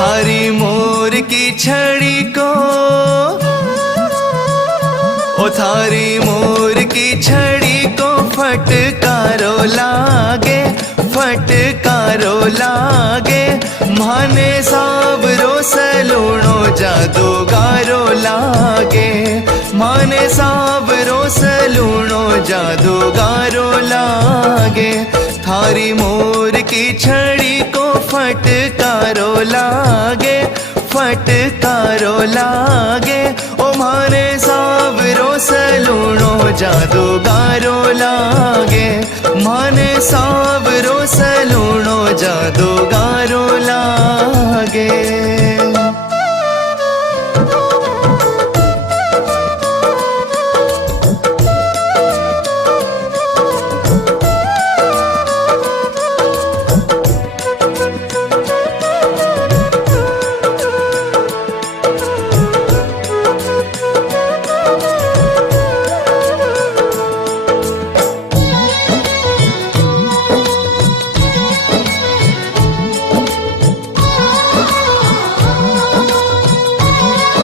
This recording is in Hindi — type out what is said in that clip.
थारी मोर की छड़ी को, ओ थारी मोर की छड़ी को फटकारो लागे, फटकारो लागे। माने सावरो सलूणो जादूगारो लागे, माने सावरो सलूणो जादूगारो लागे। थारी मोर की छड़ी को फटकारो लागे, फटकारो लागे। ओ माने सावरो सलूणो जादूगारो लागे, माने सावरो सलूणो जादूगारो लागे।